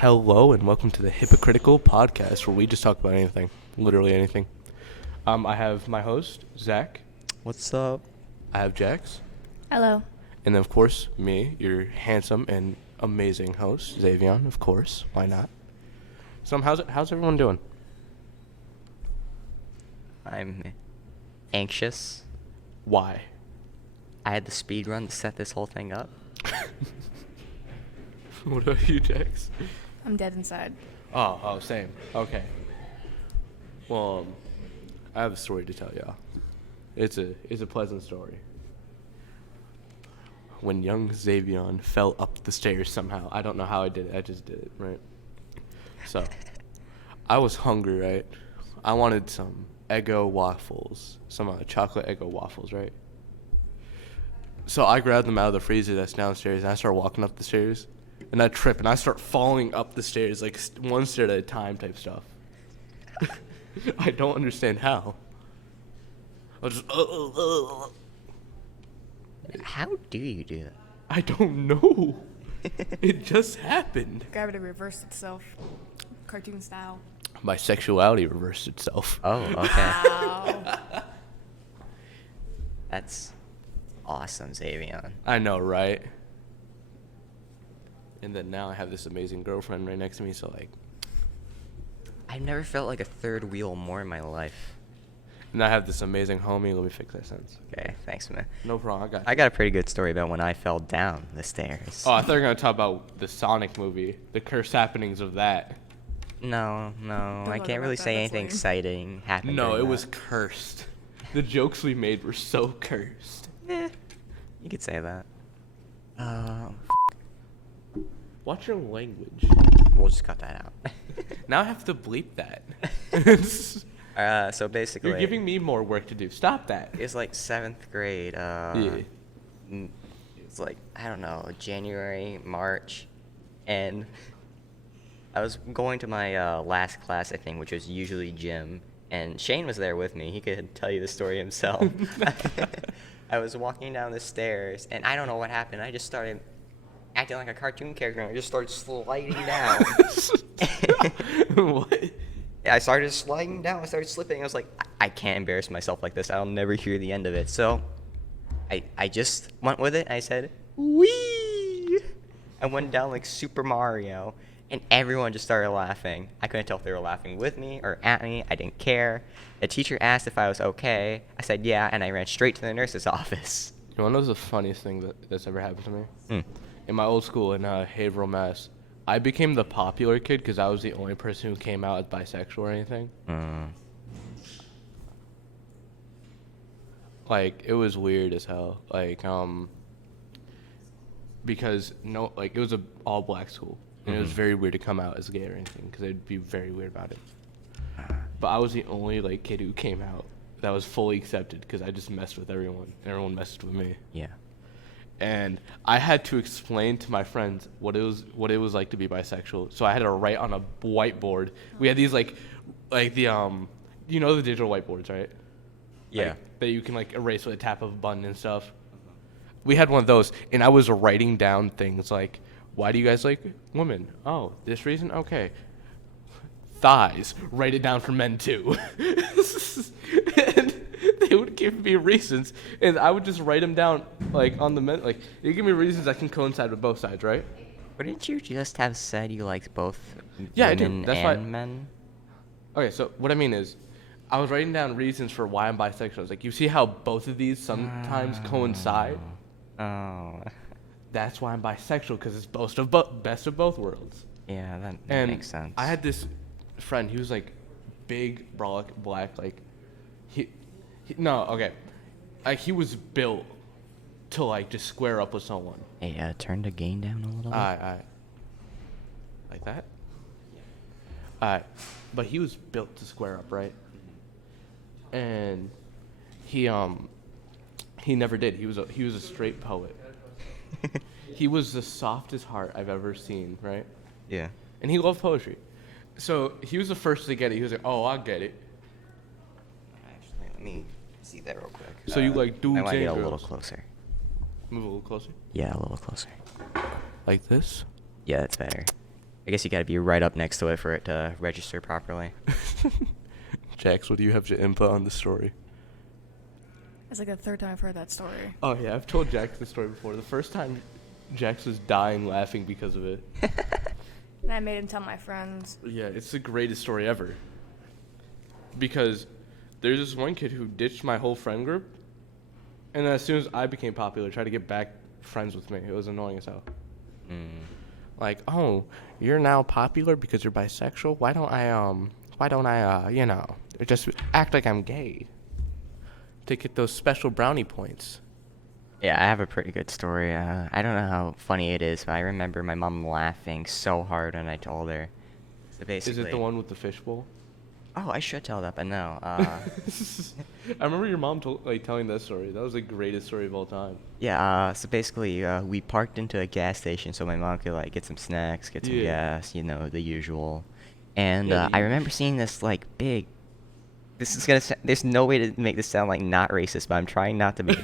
Hello and welcome to the Hypocritical Podcast, where we just talk about anything, literally anything. I have my host, Zach. What's up? I have Jax. Hello. And then, of course, me, your handsome and amazing host, Zavion, of course. Why not? So, how's everyone doing? I'm anxious. Why? I had the speed run to set this whole thing up. What about you, Jax? I'm dead inside. Oh, same. Okay. Well, I have a story to tell y'all. It's a pleasant story. When young Zavion fell up the stairs somehow. I don't know how I did it. I just did it, right? So, I was hungry, right? I wanted some Eggo waffles. Some chocolate Eggo waffles, right? So I grabbed them out of the freezer that's downstairs, and I started walking up the stairs. And I trip, and I start falling up the stairs, like one stair at a time type stuff. I don't understand how. I was just, How do you do that? I don't know. It just happened. Gravity reversed itself. Cartoon style. My sexuality reversed itself. Oh, okay. Wow. That's awesome, Zavion. I know, right? And then now I have this amazing girlfriend right next to me, so like... I've never felt like a third wheel more in my life. And I have this amazing homie. Let me fix that sentence. Okay, thanks, man. No problem, I got you. I got a pretty good story about when I fell down the stairs. Oh, I thought you were going to talk about the Sonic movie. The cursed happenings of that. No, I talk can't about really that, say that's anything lame. exciting happened. No, during it was that. cursed. The jokes we made were so cursed. You could say that. Watch your language. We'll just cut that out. Now I have to bleep that. So basically, You're giving me more work to do. Stop that. it's like 7th grade. Yeah. It's like, I don't know, January, March, and I was going to my last class, I think, which was usually gym, and Shane was there with me. He could tell you the story himself. I was walking down the stairs, and I don't know what happened. I just started acting like a cartoon character, and I just started sliding down. What? I started sliding down. I started slipping. I was like, I can't embarrass myself like this. I'll never hear the end of it. So I just went with it. I said, wee! I went down like Super Mario, and everyone just started laughing. I couldn't tell if they were laughing with me or at me. I didn't care. The teacher asked if I was okay. I said, yeah, and I ran straight to the nurse's office. You want to know the funniest thing that's ever happened to me? In my old school in Haverhill, Mass., I became the popular kid because I was the only person who came out as bisexual or anything. Like, it was weird as hell. Like, because it was a all black school, and it was very weird to come out as gay or anything because they'd be very weird about it. But I was the only like kid who came out that was fully accepted because I just messed with everyone, and everyone messed with me. Yeah. And I had to explain to my friends what it was like to be bisexual. So I had to write on a whiteboard. We had these like the you know the digital whiteboards, right? Yeah. Like, that you can like erase with a tap of a button and stuff. We had one of those, and I was writing down things like, why do you guys like women? Oh, this reason? Okay. Thighs. Write it down for men too. And they would give me reasons, and I would just write them down like on the men. Like, they give me reasons that can coincide with both sides, right? Wouldn't you just have said you liked both Yeah, I do. women That's and why- men? Okay, so what I mean is, I was writing down reasons for why I'm bisexual. I was like, you see how both of these sometimes coincide? Oh. That's why I'm bisexual, because it's best of both worlds. Yeah, that And makes sense. I had this friend. He was like big, black. Like like he was built to like just square up with someone. Hey, turn the gain down a little bit. Like that. But he was built to square up, right? And he never did. He was a straight poet. He was the softest heart I've ever seen, right? Yeah. And he loved poetry. So he was the first to get it. He was like, oh, I get it. Actually, let me see that real quick. So you like dudes I might and get a girls? little closer. Move a little closer. Yeah, a little closer. Like this? Yeah, that's better. I guess you gotta be right up next to it for it to register properly. Jax, what do you have to input on the story? It's like the third time I've heard that story. Oh yeah, I've told Jax the story before. The first time, Jax was dying laughing because of it. And I made him tell my friends. Yeah, it's the greatest story ever. Because there's this one kid who ditched my whole friend group, and then as soon as I became popular, tried to get back friends with me. It was annoying as hell. Like, oh, you're now popular because you're bisexual? Why don't I, you know, just act like I'm gay to get those special brownie points? Yeah, I have a pretty good story. I don't know how funny it is, but I remember my mom laughing so hard when I told her. So basically, Is it the one with the fishbowl? Oh, I should tell that, but no. I remember your mom telling that story. That was the greatest story of all time. Yeah, so basically, we parked into a gas station so my mom could, like, get some snacks, get some Yeah. gas, you know, the usual. And Yeah, I remember seeing this, like, big... This is gonna there's no way to make this sound, like, not racist, but I'm trying not to be.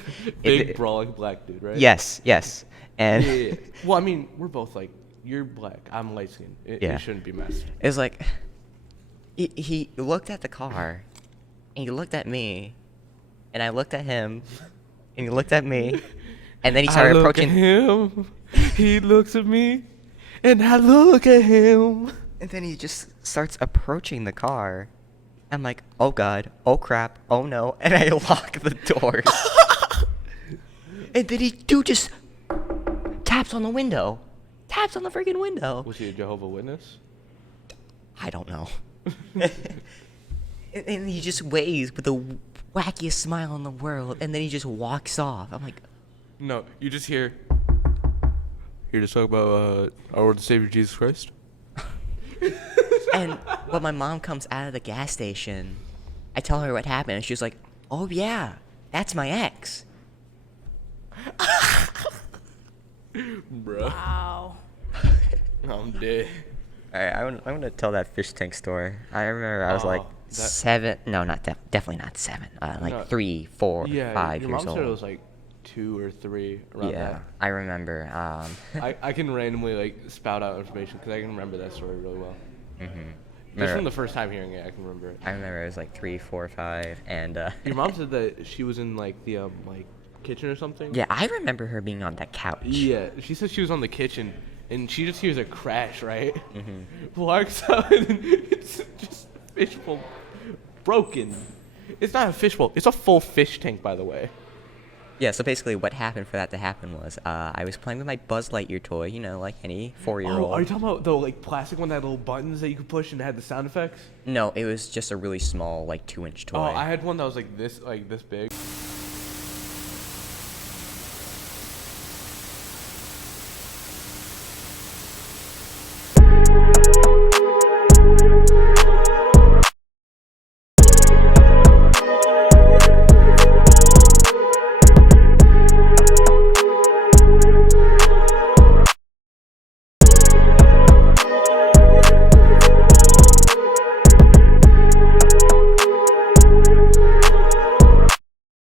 Big brawling black dude, right? Yes. And Yeah. Well, I mean, we're both like, you're black, I'm light skinned. Yeah. It shouldn't be messed. it was like... He looked at the car, and he looked at me, and I looked at him, and he looked at me, and then he started approaching. I look at him, he looks at me, and I look at him. And then he just starts approaching the car. I'm like, oh god, oh crap, oh no, and I lock the doors. And then dude just taps on the window. Taps on the freaking window. Was he a Jehovah's Witness? I don't know. and he just waves with the wackiest smile in the world, and then he just walks off. I'm like, No, you just hear. Here to talk about our Lord and Savior Jesus Christ. and when my mom comes out of the gas station, I tell her what happened, and she's like, oh yeah, that's my ex. Bruh, Wow. I'm dead. Alright, I want to tell that fish tank story. I remember I was like Oh, that- 7. No, not definitely not 7. Like No. 3, 4, Yeah, 5 your years mom said it old. was like 2 or 3 around Yeah, I remember. I can randomly like spout out information because I can remember that story really well. Just Remember- from the first time hearing it, I can remember it. I remember it was like 3, 4, 5, and Your mom said that she was in like the like kitchen or something. yeah, I remember her being on that couch. Yeah, she said she was on the kitchen and she just hears a crash, right? Walks out and it's just a fishbowl broken. It's not a fishbowl. It's a full fish tank, by the way. Yeah, so basically what happened for that to happen was I was playing with my Buzz Lightyear toy, you know, like any 4-year-old. Oh, are you talking about the like plastic one that had little buttons that you could push and it had the sound effects? No, it was just a really small, like 2-inch toy. Oh, I had one that was like this big.